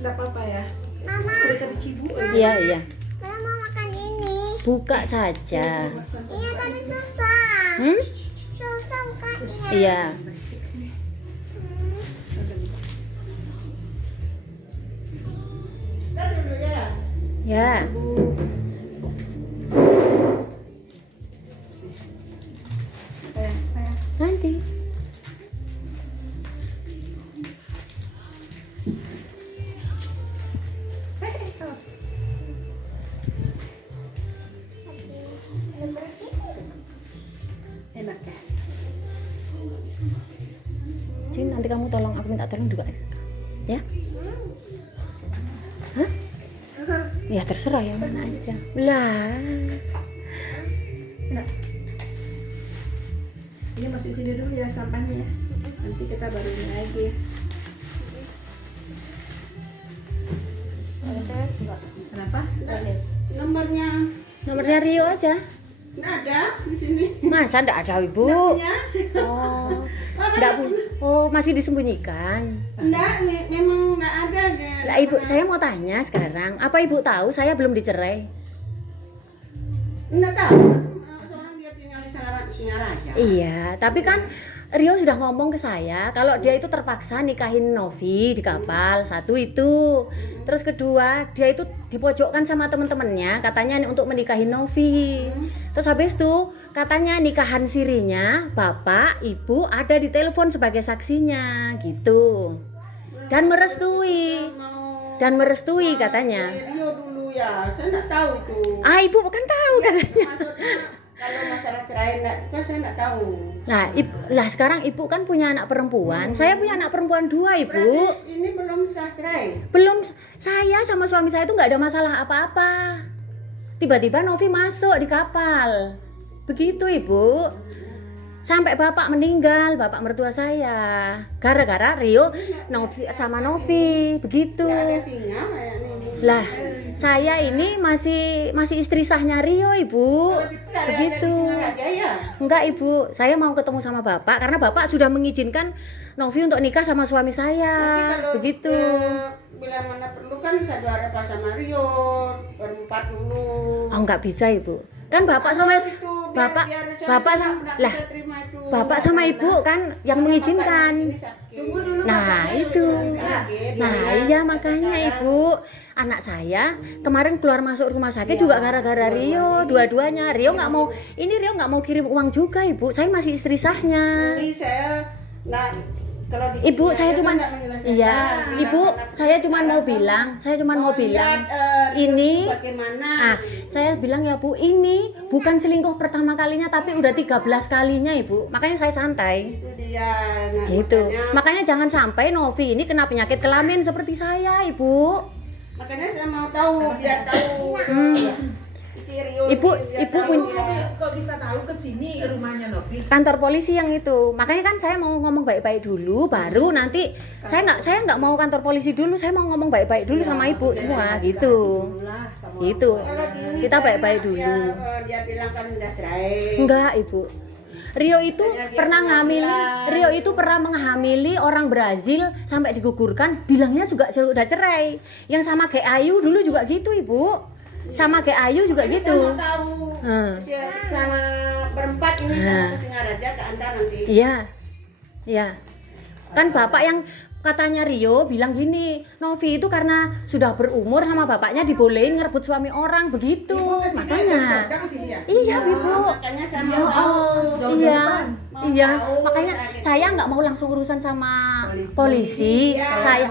Enggak apa-apa ya. Mama, Kita dicibuk aja. Iya, iya. Mama mau makan ini. Buka saja. Iya, tapi susah. Hmm? Susah bukanya. Iya. Ya. Nanti. Enak ya. Cin, nanti kamu tolong aku minta tolong juga. Ya? Hah? Ya terserah yang mana aja. Lah. Enak. Ini masuk sini dulu ya sampahnya ya. Nanti kita baru ini lagi. Kenapa? Nomornya Nomornya Rio aja. nggak ada di sini. Masa enggak ada, Ibu? Punya? Oh. Enggak bu. Oh, masih disembunyikan. Enggak, memang nggak ada deh. Lah Ibu, saya mau tanya sekarang, apa Ibu tahu saya belum dicerai? Nggak tahu. Soalnya dia tinggal di Singaraja. Iya, tapi kan Rio sudah ngomong ke saya kalau dia itu terpaksa nikahin Novi di kapal. Satu itu. Terus kedua, dia itu dipojokkan sama temen-temennya katanya untuk menikahi Novi. Terus habis itu katanya nikahan sirinya, bapak, ibu ada di telepon sebagai saksinya gitu. Dan merestui. Dan merestui katanya. Rio dulu ya, saya nggak tahu itu. Ah, ibu kan tahu katanya. Maksudnya kalau masalah cerai enggak, kan saya nggak tahu. Lah sekarang ibu kan punya anak perempuan. Saya punya anak perempuan 2, ibu. Berarti ini belum sah cerai. Belum, saya sama suami saya itu nggak ada masalah apa-apa. Tiba-tiba Novi masuk di kapal. Begitu, Ibu. Sampai bapak meninggal, bapak mertua saya. Gara-gara Rio Novi sama Novi, begitu. Nggak ada sinyal kayak ini. Lah, saya ini masih istri sahnya Rio, Ibu. Begitu. Singaraja ya. Enggak, Ibu. Saya mau ketemu sama bapak karena bapak sudah mengizinkan Novi untuk nikah sama suami saya. Tapi kalau Begitu. bila mana perlu kan saudara pas sama Rio berempat dulu. Oh, enggak bisa, Ibu. Kan bapak sama bapak bapak sama ibu kan yang mengizinkan. Tunggu dulu. Nah, itu. Nah, iya makanya Ibu, anak saya kemarin keluar masuk rumah sakit juga gara-gara Rio, dua-duanya. Rio nggak mau, ini Rio nggak mau kirim uang juga, Ibu. Saya masih istri sahnya. Jadi saya kalau di Ibu, sini saya kan cuman nggak menyelesaikan. iya, Bilang Ibu, anak saya itu cuman mau bilang, lihat, Rio ini itu bagaimana. saya bilang ya Bu, ini bukan selingkuh pertama kalinya tapi udah 13 kalinya, Ibu. Makanya saya santai. Itu dia. Nah, Gitu. Makanya jangan sampai Novi ini kena penyakit kelamin seperti saya, Ibu. makanya saya mau tahu biar tahu. Si Rio Ibu, ini biar Ibu tahu punya dia. Kok bisa tahu ke sini rumahnya Novi? kantor polisi yang itu. Makanya kan saya mau ngomong baik-baik dulu, baru nanti saya nggak mau kantor polisi dulu, saya mau ngomong baik-baik dulu sama Ibu semua gitu. Gitu. Kalau gini Kita saya baik-baik nak dulu. Dia bilang kan udah cerai. Enggak, Ibu. Rio itu Makanya dia pernah ngamili, bilang. Rio itu pernah menghamili orang Brazil sampai digugurkan, bilangnya juga udah cerai. Yang sama kayak Ayu dulu juga gitu, Ibu. Sama kayak Ayu juga Makanya gitu. saya mau tahu sama berempat ini sama ke Singaraja ke Anda nanti. Iya. Iya. Kan bapak yang katanya Rio bilang gini, Novi itu karena sudah berumur sama bapaknya dibolehin ngerebut suami orang begitu. Makanya. Iya, Ibu. Makanya saya mau tahu. Iya, Mau iya. tahu, Makanya gitu. saya nggak mau langsung urusan sama polisi. Saya,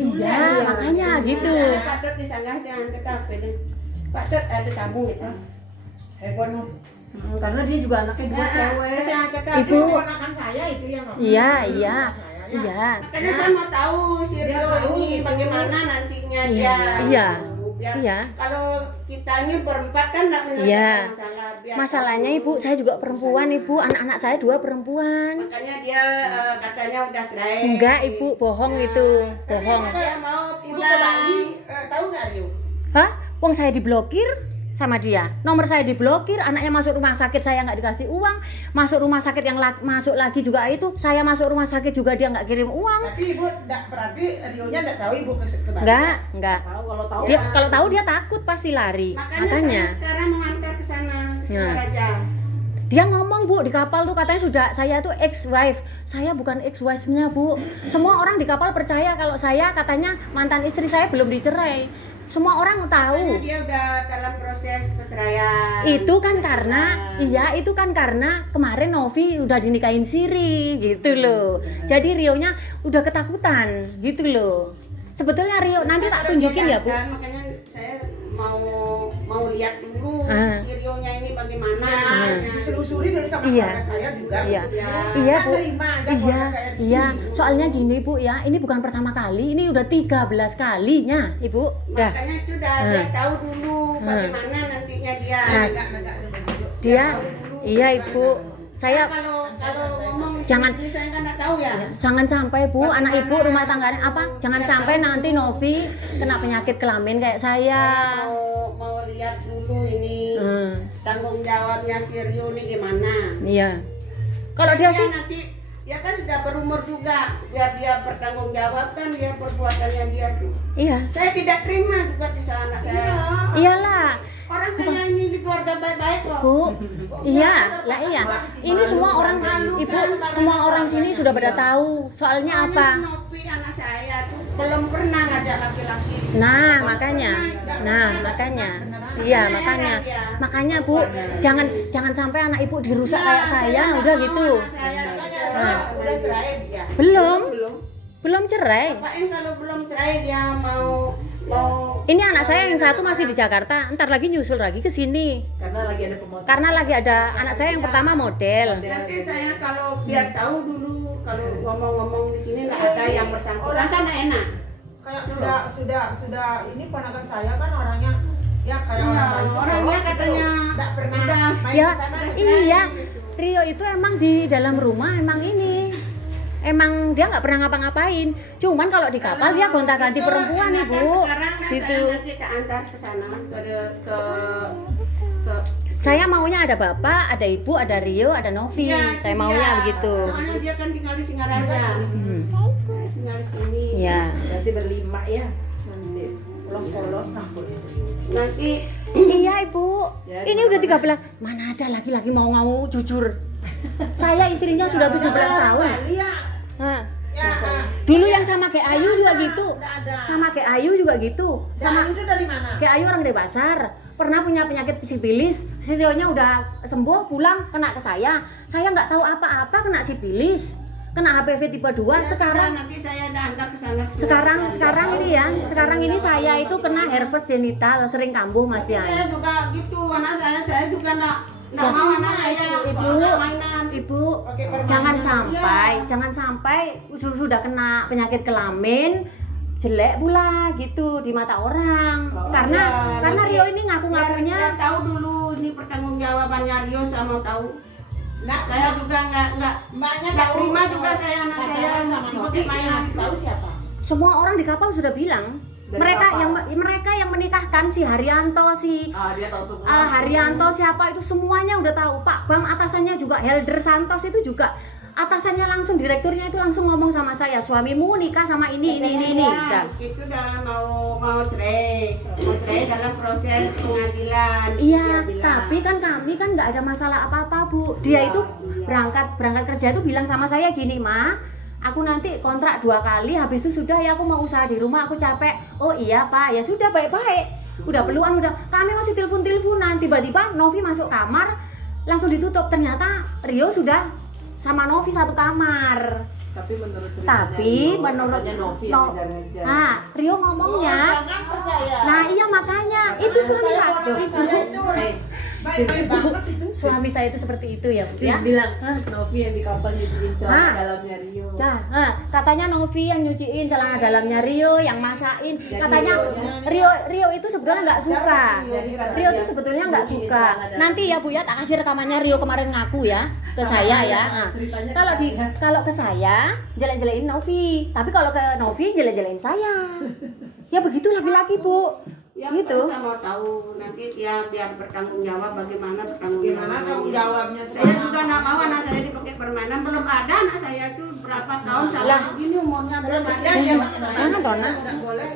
iya, makanya gitu. Pak Dut di sana saya angkat apa ini? Pak Dut ada tamu gitu. Karena dia juga anaknya 2 cewek. Saya angkat Ibu. Ponakan saya itu yang Iya, iya, iya. Makanya saya mau tahu si Rio ini bagaimana nantinya Iya, dia. iya. Biar Iya. kalau kita ini berempat kan nggak menyelesaikan Iya. masalah. Biar Masalahnya tahu. Ibu, saya juga perempuan, Ibu. Anak-anak saya 2 perempuan. Makanya dia katanya udah cerai. Enggak, Ibu, bohong itu. Bohong. Dia mau Ibu ke Bali, pulang. tahu nggak Rio? Hah? Wong saya diblokir. sama dia. Nomor saya diblokir, anaknya masuk rumah sakit saya nggak dikasih uang, masuk rumah sakit yang masuk lagi juga itu, saya masuk rumah sakit juga dia nggak kirim uang. Tapi ibu berarti Rio-nya nggak tahu ibu ke Bali? Enggak. Tahu kalau tahu. Dia kalau tahu dia takut pasti lari. Makanya saya sekarang mengantar ke sana, ke Singaraja. Dia ngomong Bu di kapal tuh katanya sudah saya tuh ex-wife. Saya bukan ex-wife-nya Bu. Semua orang di kapal percaya kalau saya katanya mantan istri saya belum dicerai. Semua orang tahu. Makanya dia udah dalam proses perceraian. Itu kan karena kemarin Novi udah dinikahin Siri gitu loh. Jadi Rionya udah ketakutan gitu loh. Sebetulnya Rio nanti tak tunjukin ya Bu. Makanya saya mau lihat dulu si Rio-nya ini bagaimana. Diselusuri dari sama Iya. keluarga saya juga. Iya. gitu ya. Iya Kan Bu. terima aja keluarga saya di Iya. sini. Soalnya gini Bu ya, ini bukan pertama kali, ini udah 13 kalinya Ibu. Dah. Makanya itu dia tahu dulu bagaimana nantinya dia. Negak begitu. Dia tahu dulu iya bagaimana. Ibu. Saya kalau ngomong Jangan- istri saya kan nggak tahu ya. jangan sampai Bu, anak Ibu rumah tangganya apa? Jangan sampai nanti Novi kena penyakit kelamin kayak saya. Mau lihat dulu ini tanggung jawabnya si Rio ini gimana. Iya. Kalau dia sih nanti dia kan sudah berumur juga, biar dia bertanggung jawab kan dia perbuatannya dia tuh. iya. Saya tidak terima juga di sana saya. Iyalah. Orang saya ini di keluarga baik-baik kok. Bu, iya, lah iya. Ini semua orang, Ibu, semua orang sini sudah pada tahu. Soalnya apa? Novi anak saya tuh belum pernah ngajak laki-laki. Nah, makanya. Iya, makanya Bu, jangan sampai anak Ibu dirusak kayak saya, udah gitu. Udah cerai dia. Belum cerai. Apain kalau belum cerai dia mau Ini anak saya yang satu masih di Jakarta, ntar lagi nyusul lagi ke sini. Karena lagi ada anak saya yang pertama model. nanti saya kalau biar tahu dulu kalau ngomong-ngomong di sini nggak ada yang bersangkutan kan nggak enak. Kayak sudah ini ponakan saya kan orangnya ya kayak Iya, orang baik, orangnya polos gitu. katanya Nggak pernah udah main Ya, ke sana. iya. Rio itu emang di dalam rumah emang dia nggak pernah ngapa-ngapain. Cuman kalau di kapal dia gonta-ganti perempuan Ibu. Sekarang Gitu. saya nanti ke antar ke sana ke Saya maunya ada bapak, ada ibu, ada Rio, ada Novi. Iya, Saya itu maunya dia. begitu. Soalnya dia kan tinggal di Singaraja. Tinggal di sini. Ya. Berarti berlima ya. Nanti polos-polos nampul. Nanti Iya Ibu. Ini udah 13. Mana ada laki-laki mau jujur. Saya istrinya sudah 17 tahun. Iya. Nah, Ya, dulu yang sama kayak Ayu juga gitu. nggak ada. Sama kayak Ayu juga gitu. Sama Sama itu dari mana? kayak Ayu orang dari pasar. Pernah punya penyakit sipilis. Si Rio-nya udah sembuh, pulang kena ke saya. Saya nggak tahu apa-apa kena sipilis. Kena HPV tipe 2. Sekarang nanti saya antar ke sana. sekarang ini saya itu kena herpes genital, sering kambuh Mas Saya Yan. juga gitu, anak saya juga nggak mau anak saya soalnya mainan. Ibu, jangan sampai sudah kena penyakit kelamin jelek pula gitu di mata orang. Karena nanti Rio ini ngaku-ngakunya biar tahu dulu ini pertanggungjawabannya Rio, saya mau tahu. Saya juga nggak Mbaknya nggak tahu terima juga saya anak saya pacaran sama Novi, dipakai mainan. yang tahu siapa? semua orang di kapal sudah bilang mereka yang menikahkan si Haryanto Dia tahu semua. Haryanto siapa itu semuanya udah tahu. Pak Bang atasannya juga Helder Santos itu juga atasannya langsung direkturnya itu langsung ngomong sama saya, suamimu nikah sama ini. Ya, itu udah mau cerai dalam proses pengadilan. Iya, dia bilang. tapi kan kami kan nggak ada masalah apa-apa Bu. Dia itu berangkat kerja itu bilang sama saya gini, Ma, aku nanti kontrak 2 kali, habis itu sudah ya aku mau usaha di rumah, aku capek. Oh iya Pak, ya sudah baik-baik. Udah peluan udah. Kami masih telepon-teleponan, tiba-tiba Novi masuk kamar, langsung ditutup. Ternyata Rio sudah sama Novi satu kamar. Tapi menurut Menurut Novi yang ngejar-ngejar. Nah, Rio ngomongnya. Jangan percaya. Nah, iya makanya itu suami Saya saya. ponakan saya itu baik-baik banget itu. Suami saya itu seperti itu ya, Bu ya. bilang Novi yang di kapal nyuciin celana dalamnya Rio. Katanya Novi yang nyuciin celana dalamnya Rio, yang masakin. Katanya Rio itu sebetulnya nggak suka. Rio itu sebetulnya nggak suka. Nanti ya Bu ya, tak kasih rekamannya Rio kemarin ngaku ya ke saya ya. Nah, kalau ke saya jelek-jelekin Novi, tapi kalau ke Novi jelek-jelekin saya. Ya begitu laki-laki Bu. Ya, Gitu. saya mau tahu nanti dia biar bertanggung jawab bagaimana bertanggung Gimana jawab. tanggung jawabnya Saya juga nggak mau anak saya dipakai permainan. Belum ada anak saya itu berapa tahun Lah. sama segini umurnya belum ada. Jangan, Tona. Nggak boleh.